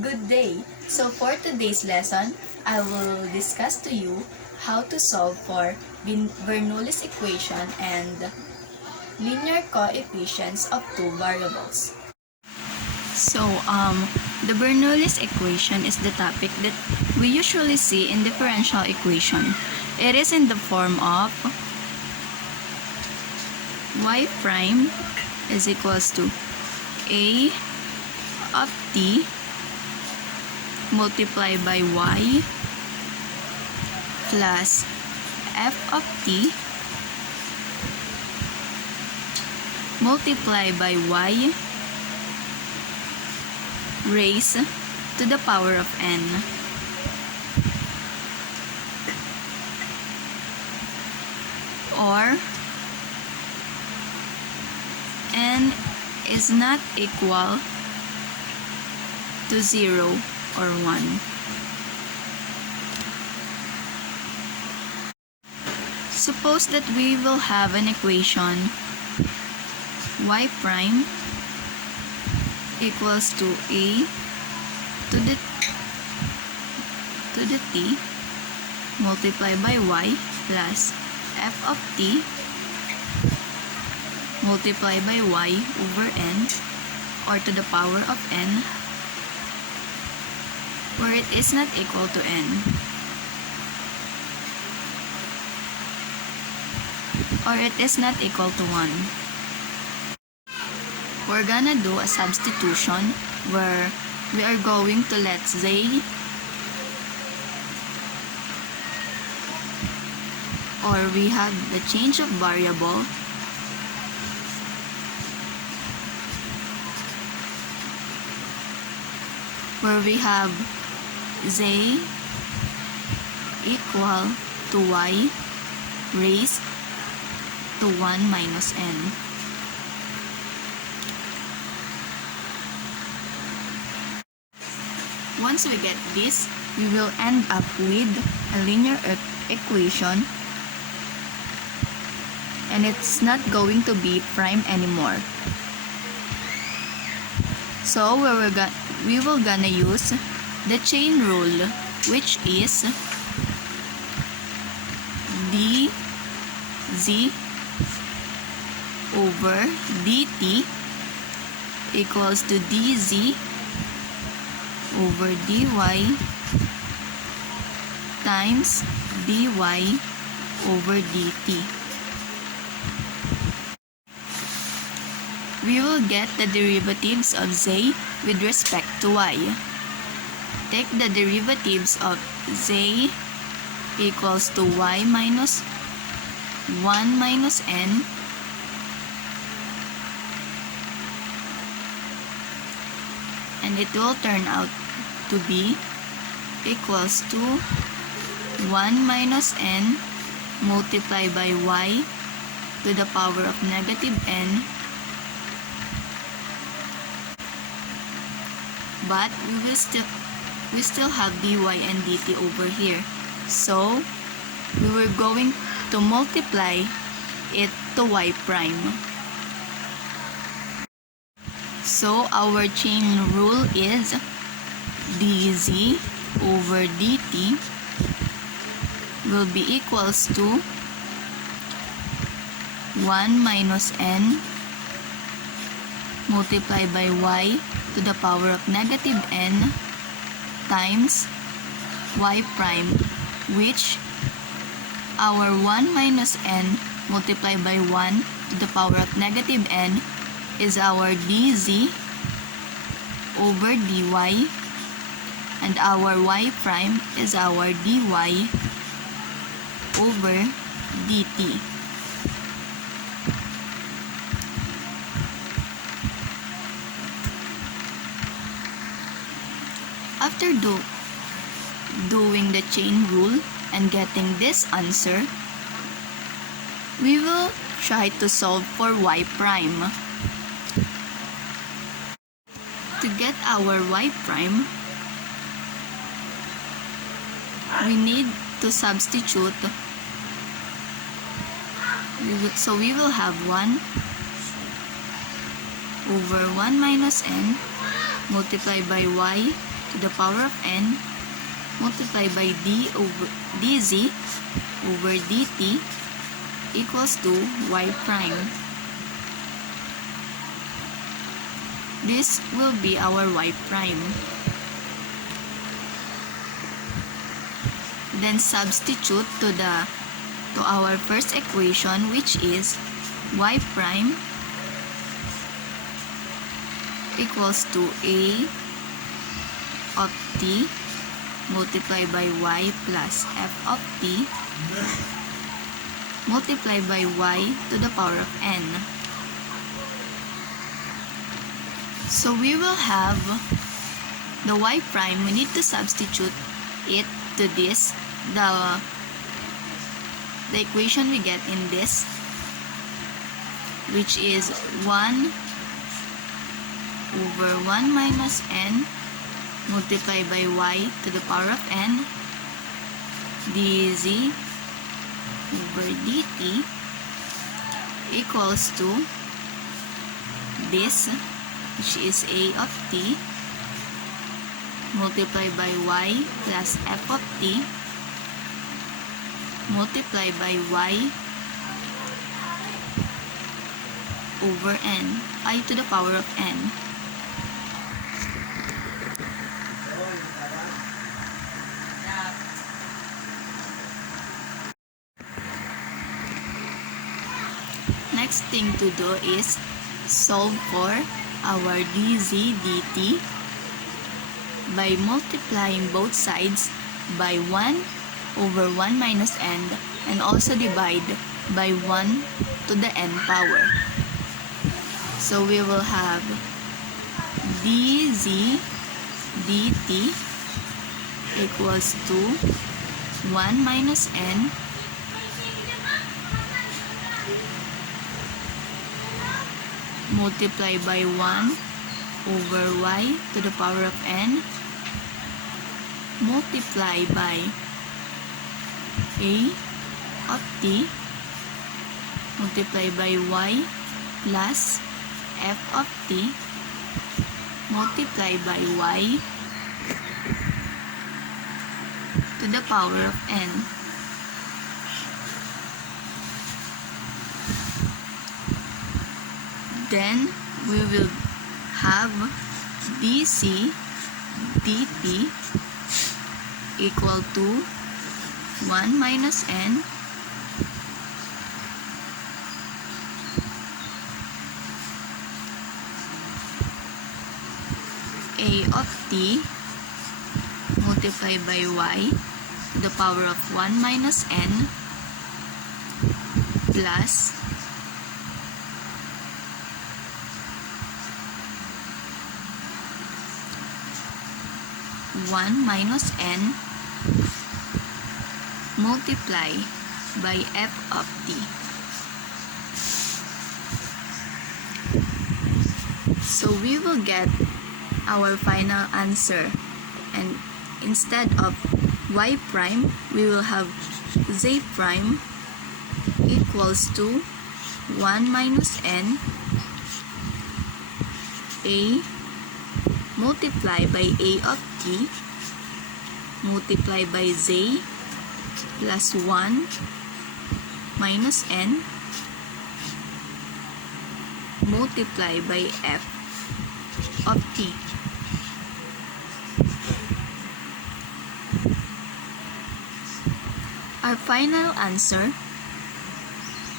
Good day! So for today's lesson, I will discuss to you how to solve for Bernoulli's equation and linear coefficients of two variables. So, the Bernoulli's equation is the topic that we usually see in differential equation. It is in the form of y prime is equals to a of t multiplied by y plus f of t multiplied by y raised to the power of n. Or n is not equal to 0 or 1. Suppose that we will have an equation y prime equals to a to the t multiplied by y plus f of t multiplied by y over n, or to the power of n, where it is not equal to n. Or it is not equal to 1. We're gonna do a substitution where we are going to let z or we have the change of variable where we have z equal to y raised to 1 minus n. Once we get this, we will end up with a linear equation, and it's not going to be prime anymore. So we will gonna use the chain rule, which is dz over dt equals to dz over dy times dy over dt. We will get the derivatives of z with respect to y. Take the derivatives of z equals to y minus 1 minus n and it will turn out to be equals to 1 minus n multiplied by y to the power of negative n, but we still have dy and dt over here, so we were going to multiply it to y prime. So our chain rule is dz over dt will be equals to 1 minus n multiplied by y to the power of negative n times y prime, which our 1 minus n multiplied by 1 to the power of negative n is our dz over dy, and our y prime is our dy over dt. After doing the chain rule and getting this answer, we will try to solve for y prime. To get our y prime, we need to substitute. So we will have 1 over 1 minus n multiplied by y to the power of n multiplied by dz over dt equals to y prime. This will be our y prime. Then substitute to our first equation, which is y prime equals to a of t multiplied by y plus f of t multiplied by y to the power of n. So we will have the y prime. We need to substitute it to this, the equation we get in this, which is 1 over 1 minus n multiplied by y to the power of n dz over dt equals to this, which is a of t multiplied by y plus f of t multiplied by y over n, I to the power of n. Next thing to do is solve for our dz dt by multiplying both sides by 1 over 1 minus n and also divide by 1 to the n power. So we will have dz dt equals to 1 minus n multiplied by 1 over y to the power of n multiplied by a of t multiplied by y plus f of t multiplied by y to the power of n. Then we will have dc dt equal to 1 minus n a of t multiplied by y to the power of 1 minus n plus 1 minus n multiply by f of t. So we will get our final answer, and instead of y prime we will have z prime equals to 1 minus n a multiplied by a of t multiplied by z plus 1 minus n multiplied by f of t. Our final answer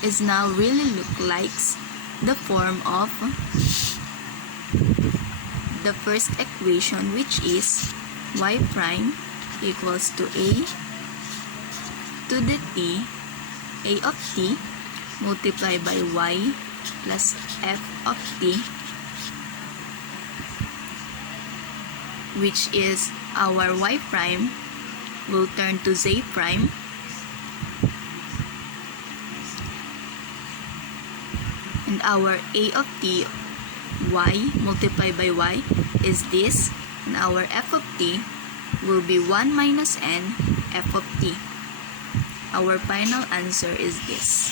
is now really look like the form of the first equation, which is y prime equals to a to the t, a of t multiplied by y plus f of t, which is our y prime will turn to z prime, and our a of t, y multiplied by y, is this, and our f of t will be 1 minus n f of t. Our final answer is this.